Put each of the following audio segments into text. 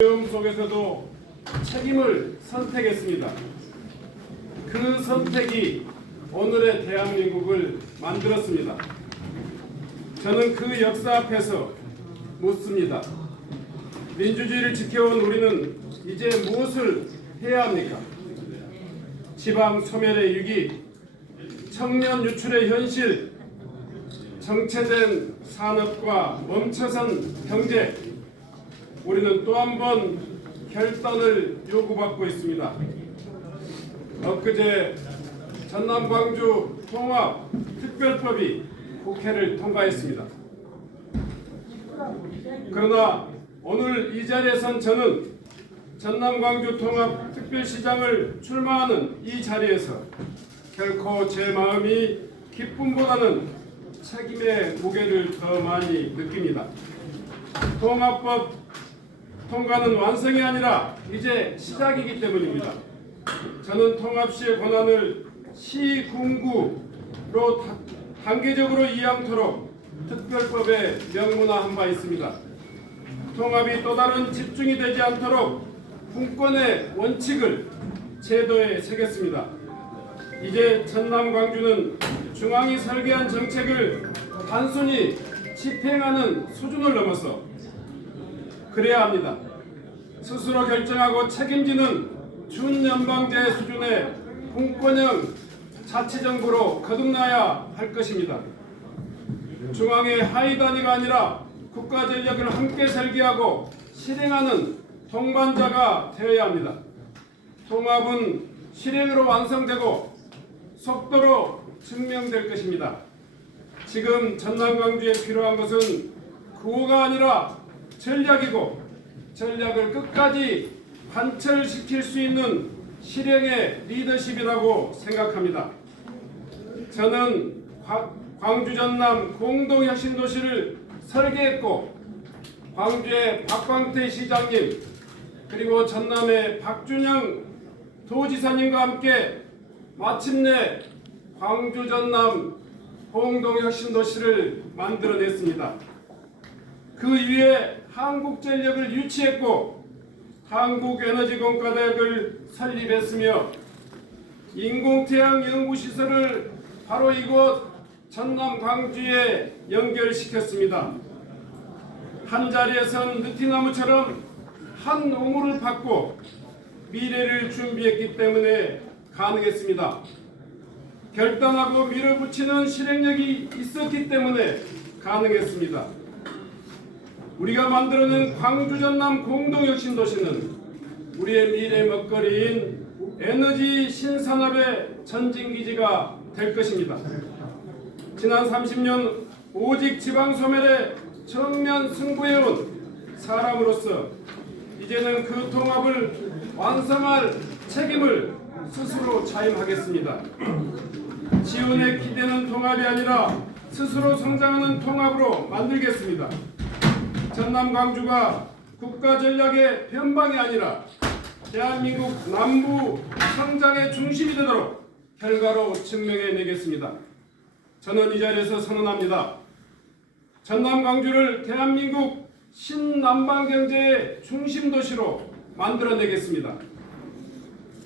어려움 속에서도 책임을 선택했습니다. 그 선택이 오늘의 대한민국을 만들었습니다. 저는 그 역사 앞에서 묻습니다. 민주주의를 지켜온 우리는 이제 무엇을 해야 합니까? 지방 소멸의 위기, 청년 유출의 현실, 정체된 산업과 멈춰선 경제, 우리는 또 한 번 결단을 요구받고 있습니다. 엊그제 전남 광주 통합 특별법이 국회를 통과했습니다. 그러나 오늘 이 자리에선 저는 전남 광주 통합 특별시장을 출마하는 이 자리에서 결코 제 마음이 기쁨보다는 책임의 무게를 더 많이 느낍니다. 통합법 통과는 완성이 아니라 이제 시작이기 때문입니다. 저는 통합시의 권한을 시, 군구로 단계적으로 이양토록 특별법에 명문화한 바 있습니다. 통합이 또 다른 집중이 되지 않도록 분권의 원칙을 제도에 새겼습니다. 이제 전남 광주는 중앙이 설계한 정책을 단순히 집행하는 수준을 넘어서 그래야 합니다. 스스로 결정하고 책임지는 준연방제 수준의 분권형 자치정부로 거듭나야 할 것입니다. 중앙의 하위 단위가 아니라 국가 전략을 함께 설계하고 실행하는 동반자가 되어야 합니다. 통합은 실행으로 완성되고 속도로 증명될 것입니다. 지금 전남 광주에 필요한 것은 구호가 아니라 전략이고, 전략을 끝까지 관철시킬 수 있는 실행의 리더십이라고 생각합니다. 저는 광주 전남 공동혁신도시를 설계했고, 광주의 박광태 시장님 그리고 전남의 박준영 도지사님과 함께 마침내 광주 전남 공동혁신도시를 만들어냈습니다. 그 위에 한국전력을 유치했고 한국에너지공과대학을 설립했으며 인공태양 연구시설을 바로 이곳 전남 광주에 연결시켰습니다. 한 자리에선 느티나무처럼 한 우물을 받고 미래를 준비했기 때문에 가능했습니다. 결단하고 밀어붙이는 실행력이 있었기 때문에 가능했습니다. 우리가 만들어낸 광주 전남 공동혁신도시는 우리의 미래 먹거리인 에너지 신산업의 전진기지가 될 것입니다. 지난 30년 오직 지방소멸에 정면 승부해온 사람으로서 이제는 그 통합을 완성할 책임을 스스로 자임하겠습니다. 지원에 기대는 통합이 아니라 스스로 성장하는 통합으로 만들겠습니다. 전남 광주가 국가 전략의 변방이 아니라 대한민국 남부 성장의 중심이 되도록 결과로 증명해내겠습니다. 저는 이 자리에서 선언합니다. 전남 광주를 대한민국 신남방 경제의 중심 도시로 만들어내겠습니다.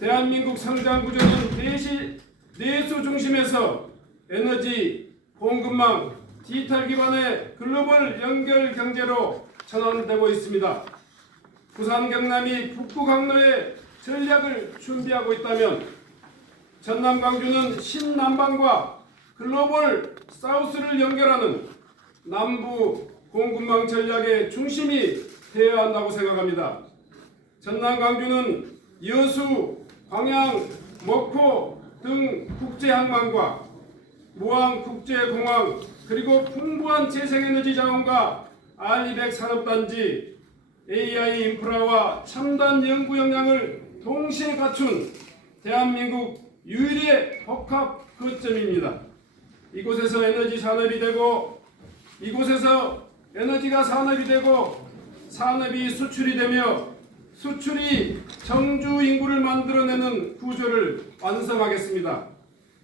대한민국 성장 구조는 내수 중심에서 에너지, 공급망, 디지털 기반의 글로벌 연결 경제로 전환되고 있습니다. 부산 경남이 북부 강로의 전략을 준비하고 있다면 전남 광주는 신남방과 글로벌 사우스를 연결하는 남부 공급망 전략의 중심이 되어야 한다고 생각합니다. 전남 광주는 여수, 광양, 목포 등 국제항만과 무항국제공항 그리고 풍부한 재생에너지 자원과 R200 산업단지, AI 인프라와 첨단 연구 역량을 동시에 갖춘 대한민국 유일의 복합 거점입니다. 이곳에서 에너지 산업이 되고 이곳에서 에너지가 산업이 되고 산업이 수출이 되며 수출이 정주 인구를 만들어내는 구조를 완성하겠습니다.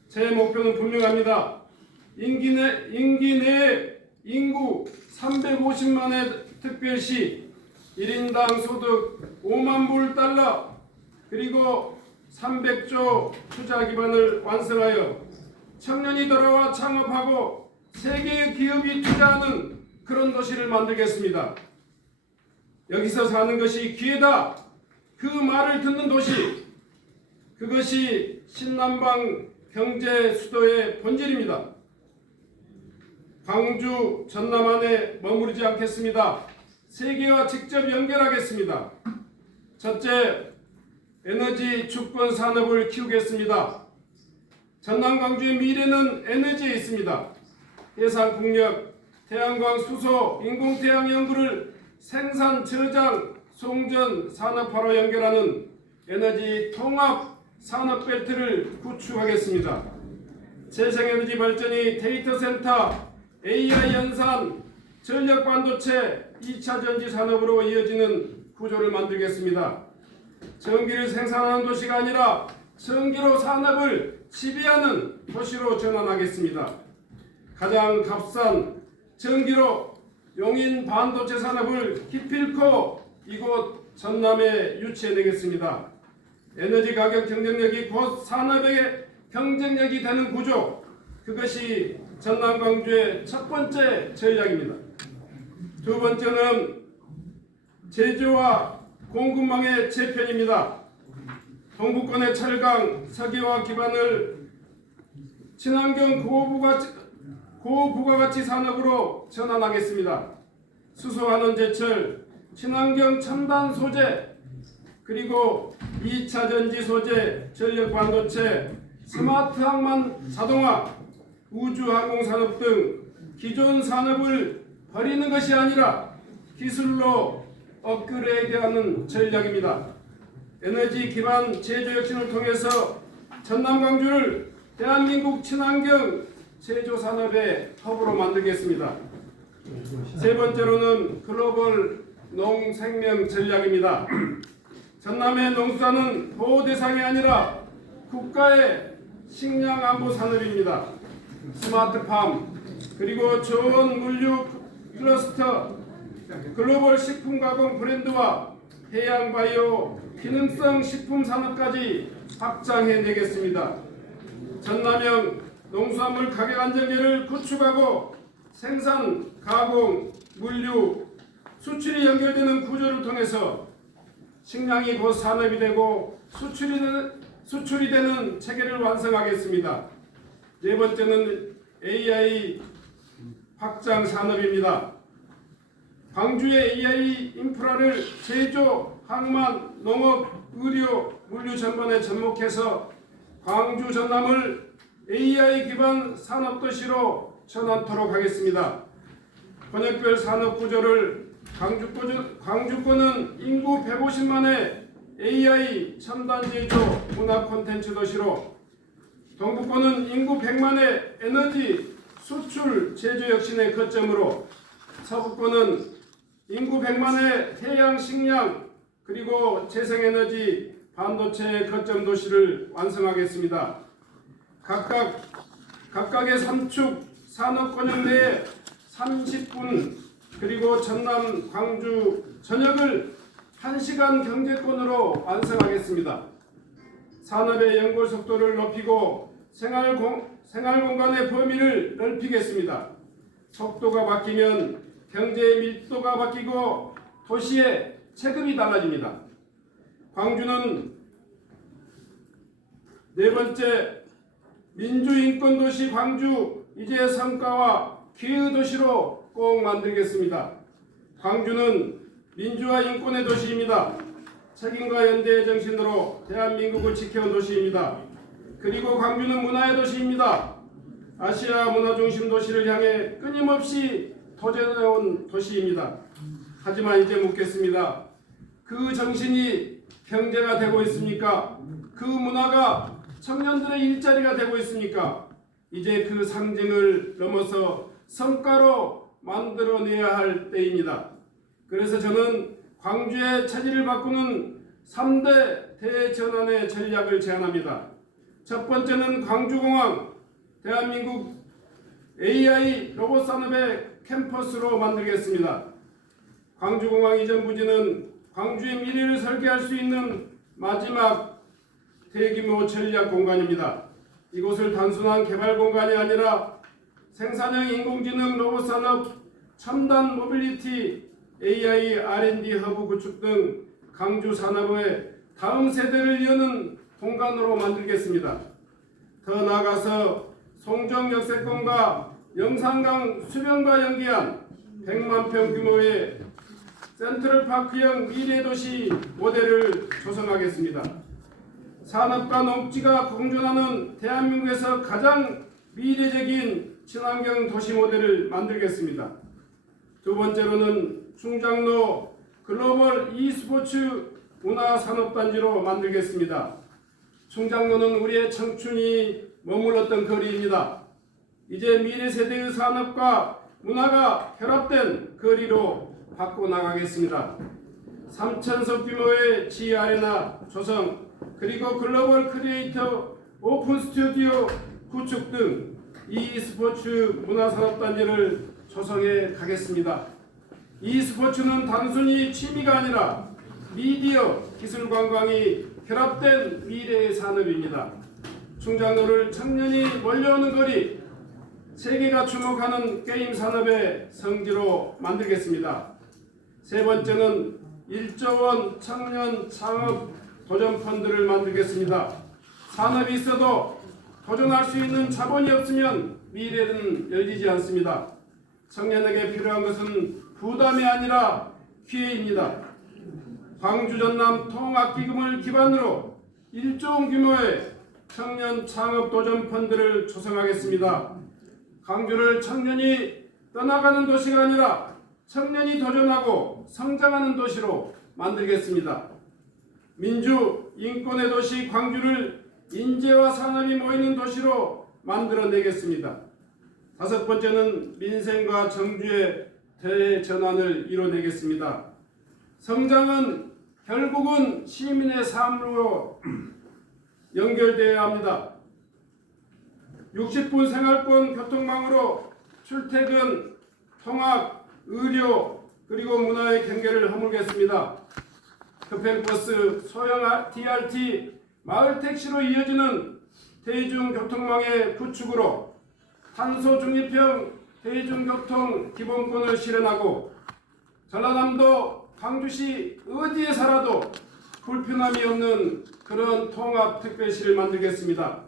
제 목표는 분명합니다. 임기 내 인구 350만의 특별시 1인당 소득 5만 불 달러 그리고 300조 투자 기반을 완성하여 청년이 돌아와 창업하고 세계의 기업이 투자하는 그런 도시를 만들겠습니다. 여기서 사는 것이 기회다. 그 말을 듣는 도시, 그것이 신남방 경제 수도의 본질입니다. 광주, 전남 안에 머무르지 않겠습니다. 세계와 직접 연결하겠습니다. 첫째, 에너지 주권 산업을 키우겠습니다. 전남 광주의 미래는 에너지에 있습니다. 해상풍력, 태양광 수소, 인공태양 연구를 생산, 저장, 송전 산업화로 연결하는 에너지 통합 산업벨트를 구축하겠습니다. 재생에너지 발전이 데이터 센터, AI 연산, 전력 반도체, 2차 전지 산업으로 이어지는 구조를 만들겠습니다. 전기를 생산하는 도시가 아니라 전기로 산업을 지배하는 도시로 전환하겠습니다. 가장 값싼 전기로 용인 반도체 산업을 기필코 이곳 전남에 유치해내겠습니다. 에너지 가격 경쟁력이 곧 산업의 경쟁력이 되는 구조, 그것이 전남 광주의 첫 번째 전략입니다. 두 번째는 제조와 공급망의 재편입니다. 동부권의 철강, 석유화 기반을 친환경 고부가가치 산업으로 전환하겠습니다. 수소환원 제철, 친환경 첨단 소재, 그리고 2차 전지 소재, 전력 반도체, 스마트 항만 자동화, 우주 항공 산업 등 기존 산업을 버리는 것이 아니라 기술로 업그레이드하는 전략입니다. 에너지 기반 제조 혁신을 통해서 전남 광주를 대한민국 친환경 제조 산업의 허브로 만들겠습니다. 세 번째로는 글로벌 농생명 전략입니다. 전남의 농수산은 보호 대상이 아니라 국가의 식량 안보 산업입니다. 스마트팜, 그리고 좋은 물류 클러스터, 글로벌 식품 가공 브랜드와 해양 바이오 기능성 식품 산업까지 확장해내겠습니다. 전남형 농수산물 가격 안정제를 구축하고 생산, 가공, 물류, 수출이 연결되는 구조를 통해서 식량이 곧 산업이 되고 수출이 되는 체계를 완성하겠습니다. 네 번째는 AI 확장 산업입니다. 광주의 AI 인프라를 제조, 항만, 농업, 의료, 물류 전반에 접목해서 광주 전남을 AI 기반 산업도시로 전환토록 하겠습니다. 권역별 산업 구조를 광주권은 인구 150만의 AI 첨단 제조 문화 콘텐츠 도시로, 동부권은 인구 100만의 에너지 수출 제조 혁신의 거점으로, 서부권은 인구 100만의 해양 식량 그리고 재생에너지 반도체 거점 도시를 완성하겠습니다. 각각의 3축 산업권역 내에 30분 그리고 전남 광주 전역을 1시간 경제권으로 완성하겠습니다. 산업의 연골 속도를 높이고 생활 공간의 범위를 넓히겠습니다. 속도가 바뀌면 경제의 밀도가 바뀌고 도시의 체급이 달라집니다. 광주는 네 번째 민주인권도시 광주, 이제 성과와 기회 도시로 꼭 만들겠습니다. 광주는 민주화 인권의 도시입니다. 책임과 연대의 정신으로 대한민국을 지켜온 도시입니다. 그리고 광주는 문화의 도시입니다. 아시아 문화중심 도시를 향해 끊임없이 도전해온 도시입니다. 하지만 이제 묻겠습니다. 그 정신이 경제가 되고 있습니까? 그 문화가 청년들의 일자리가 되고 있습니까? 이제 그 상징을 넘어서 성과로 만들어내야 할 때입니다. 그래서 저는 광주의 체질을 바꾸는 3대 대전환의 전략을 제안합니다. 첫 번째는 광주공항, 대한민국 AI 로봇 산업의 캠퍼스로 만들겠습니다. 광주공항 이전 부지는 광주의 미래를 설계할 수 있는 마지막 대규모 전략 공간입니다. 이곳을 단순한 개발 공간이 아니라 생산형 인공지능 로봇 산업, 첨단 모빌리티, AI, R&D 허브 구축 등 광주 산업의 다음 세대를 여는 공간으로 만들겠습니다. 더 나아가서 송정 역세권과 영산강 수변과 연계한 100만 평 규모의 센트럴파크형 미래도시 모델을 조성하겠습니다. 산업과 농지가 공존하는 대한민국에서 가장 미래적인 친환경 도시 모델을 만들겠습니다. 두 번째로는 충장로 글로벌 e스포츠 문화산업단지로 만들겠습니다. 충장로는 우리의 청춘이 머물렀던 거리입니다. 이제 미래 세대의 산업과 문화가 혈합된 거리로 바꿔나가겠습니다. 3,000석 규모의 G아레나 조성, 그리고 글로벌 크리에이터 오픈 스튜디오 구축 등 e스포츠 문화산업단지를 조성해 가겠습니다. e스포츠는 단순히 취미가 아니라 미디어, 기술 관광이 결합된 미래의 산업입니다. 충장로를 청년이 몰려오는 거리, 세계가 주목하는 게임 산업의 성지로 만들겠습니다. 세 번째는 1조 원 청년 창업 도전 펀드를 만들겠습니다. 산업이 있어도 도전할 수 있는 자본이 없으면 미래는 열리지 않습니다. 청년에게 필요한 것은 부담이 아니라 기회입니다. 광주 전남 통합기금을 기반으로 1조 원 규모의 청년 창업 도전 펀드를 조성하겠습니다. 광주를 청년이 떠나가는 도시가 아니라 청년이 도전하고 성장하는 도시로 만들겠습니다. 민주, 인권의 도시 광주를 인재와 산업이 모이는 도시로 만들어내겠습니다. 다섯 번째는 민생과 정주의 대전환을 이뤄내겠습니다. 성장은 결국은 시민의 삶으로 연결되어야 합니다. 60분 생활권 교통망으로 출퇴근, 통학, 의료, 그리고 문화의 경계를 허물겠습니다. 급행버스, 소형 DRT, 마을택시로 이어지는 대중교통망의 구축으로 탄소 중립형 대중교통 기본권을 실현하고 전라남도 광주시 어디에 살아도 불편함이 없는 그런 통합특별시를 만들겠습니다.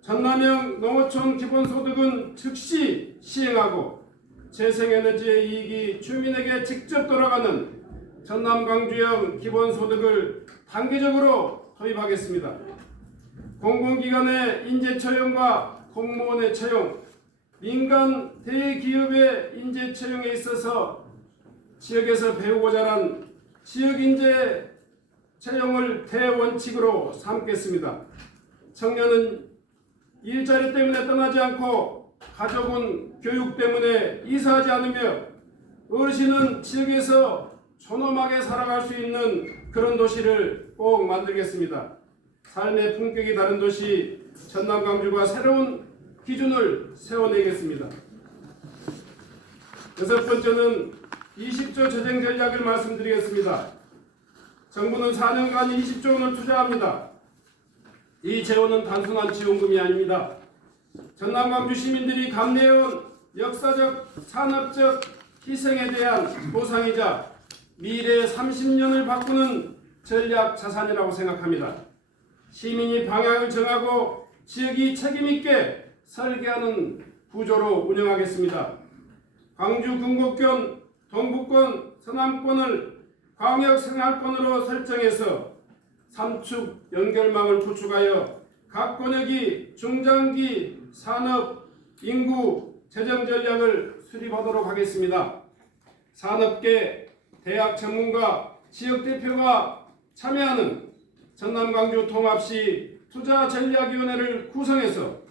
전남형 농어촌 기본소득은 즉시 시행하고 재생에너지의 이익이 주민에게 직접 돌아가는 전남 광주형 기본소득을 단계적으로 도입하겠습니다. 공공기관의 인재 채용과 공무원의 채용, 민간 대기업의 인재 채용에 있어서 지역에서 배우고 자란 지역 인재 채용을 대원칙으로 삼겠습니다. 청년은 일자리 때문에 떠나지 않고 가족은 교육 때문에 이사하지 않으며 어르신은 지역에서 존엄하게 살아갈 수 있는 그런 도시를 꼭 만들겠습니다. 삶의 품격이 다른 도시 전남 광주가 새로운 기준을 세워내겠습니다. 여섯 번째는 20조 재정 전략을 말씀드리겠습니다. 정부는 4년간 20조 원을 투자합니다. 이 재원은 단순한 지원금이 아닙니다. 전남 광주 시민들이 감내해온 역사적, 산업적 희생에 대한 보상이자 미래 30년을 바꾸는 전략 자산이라고 생각합니다. 시민이 방향을 정하고 지역이 책임있게 설계하는 구조로 운영하겠습니다. 광주 군곡권, 동북권, 서남권을 광역생활권으로 설정해서 3축 연결망을 구축하여 각 권역이 중장기 산업, 인구, 재정 전략을 수립하도록 하겠습니다. 산업계, 대학 전문가, 지역 대표가 참여하는 전남 광주 통합시 투자전략위원회를 구성해서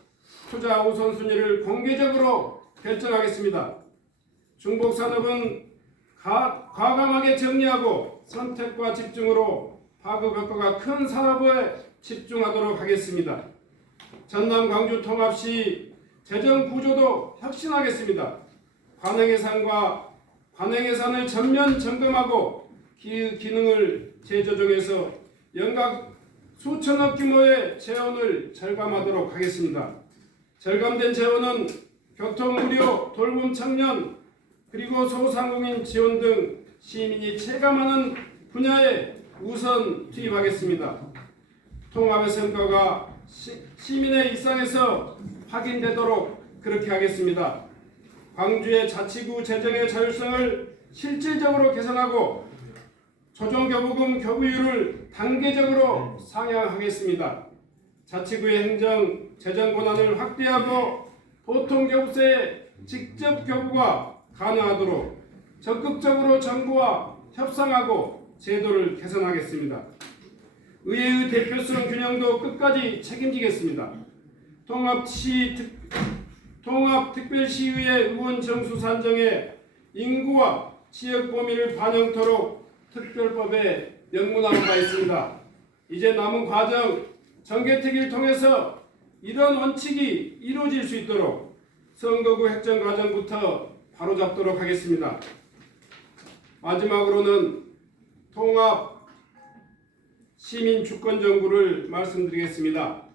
투자 우선순위를 공개적으로 결정하겠습니다. 중복산업은 과감하게 정리하고 선택과 집중으로 파급 효과가 큰 산업에 집중하도록 하겠습니다. 전남 광주 통합시 재정 구조도 혁신하겠습니다. 관행 예산과 관행 예산을 전면 점검하고 기능을 재조정해서 연각 수천억 규모의 재원을 절감하도록 하겠습니다. 절감된 재원은 교통, 의료, 돌봄, 청년, 그리고 소상공인 지원 등 시민이 체감하는 분야에 우선 투입하겠습니다. 통합의 성과가 시민의 일상에서 확인되도록 그렇게 하겠습니다. 광주의 자치구 재정의 자율성을 실질적으로 개선하고 조정교부금 교부율을 단계적으로 상향하겠습니다. 자치구의 행정, 재정 권한을 확대하고 보통교부세의 직접 교부가 가능하도록 적극적으로 정부와 협상하고 제도를 개선하겠습니다. 의회의 대표성 균형도 끝까지 책임지겠습니다. 통합특별시의회 의원 정수 산정에 인구와 지역 범위를 반영토록 특별법에 명문화한 바 있습니다. 이제 남은 과정 정개특위를 통해서 이런 원칙이 이루어질 수 있도록 선거구 획정 과정부터 바로잡도록 하겠습니다. 마지막으로는 통합 시민 주권 정부를 말씀드리겠습니다.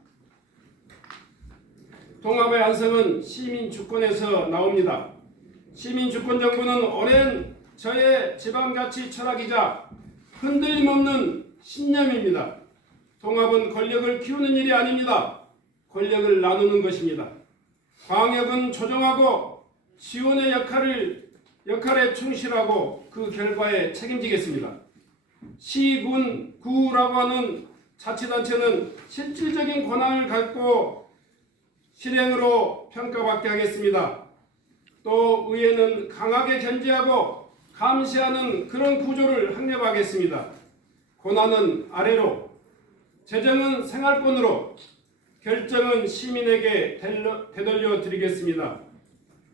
통합의 완성은 시민 주권에서 나옵니다. 시민 주권 정부는 오랜 저의 지방자치 철학이자 흔들림 없는 신념입니다. 통합은 권력을 키우는 일이 아닙니다. 권력을 나누는 것입니다. 광역은 조정하고 지원의 역할에 충실하고 그 결과에 책임지겠습니다. 시, 군, 구라고 하는 자치단체는 실질적인 권한을 갖고 실행으로 평가받게 하겠습니다. 또 의회는 강하게 견제하고 감시하는 그런 구조를 확립하겠습니다. 권한은 아래로, 재정은 생활권으로, 결정은 시민에게 되돌려 드리겠습니다.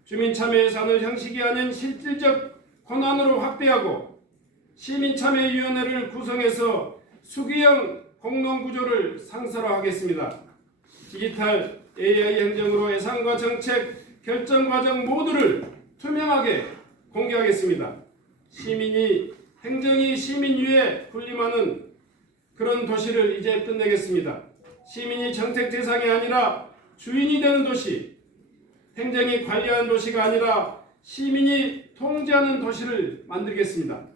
주민참여 예산을 형식이 아닌 실질적 권한으로 확대하고 시민참여위원회를 구성해서 수기형 공론구조를 상설화하겠습니다. 디지털 AI 행정으로 예산과 정책, 결정 과정 모두를 투명하게 공개하겠습니다. 행정이 시민 위에 군림하는 그런 도시를 이제 끝내겠습니다. 시민이 정책 대상이 아니라 주인이 되는 도시, 행정이 관리하는 도시가 아니라 시민이 통제하는 도시를 만들겠습니다.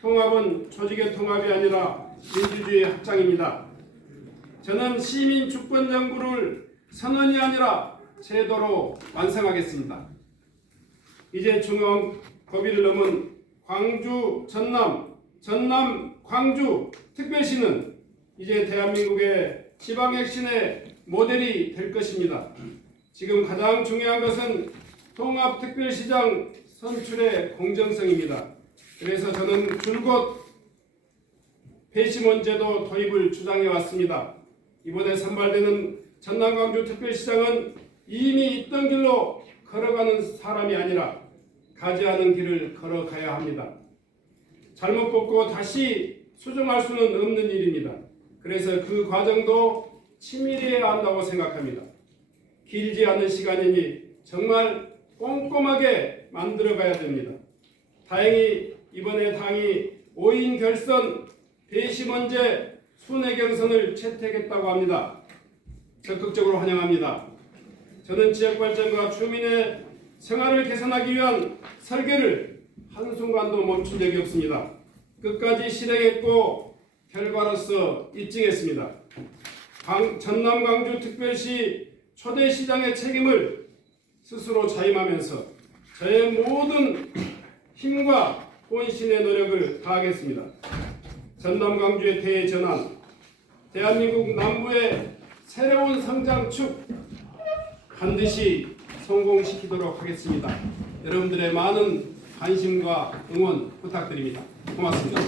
통합은 조직의 통합이 아니라 민주주의의 확장입니다. 저는 시민 주권 정부를 선언이 아니라 제도로 완성하겠습니다. 이제 중앙 거비를 넘은 광주, 전남, 광주 특별시는 이제 대한민국의 지방혁신의 모델이 될 것입니다. 지금 가장 중요한 것은 통합특별시장 선출의 공정성입니다. 그래서 저는 줄곧 배심원제도 도입을 주장해 왔습니다. 이번에 선발되는 전남 광주 특별시장은 이미 있던 길로 걸어가는 사람이 아니라 가지 않은 길을 걸어가야 합니다. 잘못 뽑고 다시 수정할 수는 없는 일입니다. 그래서 그 과정도 치밀해야 한다고 생각합니다. 길지 않은 시간이니 정말 꼼꼼하게 만들어가야 됩니다. 다행히 이번에 당이 5인 결선, 배심원제, 순회 경선을 채택했다고 합니다. 적극적으로 환영합니다. 저는 지역발전과 주민의 생활을 개선하기 위한 설계를 한순간도 멈춘 적이 없습니다. 끝까지 실행했고 결과로서 입증했습니다. 전남 광주 특별시 초대시장의 책임을 스스로 자임하면서 저의 모든 힘과 혼신의 노력을 다하겠습니다. 전남 광주의 대전환, 대한민국 남부의 새로운 성장축 반드시 성공시키도록 하겠습니다. 여러분들의 많은 관심과 응원 부탁드립니다. 고맙습니다.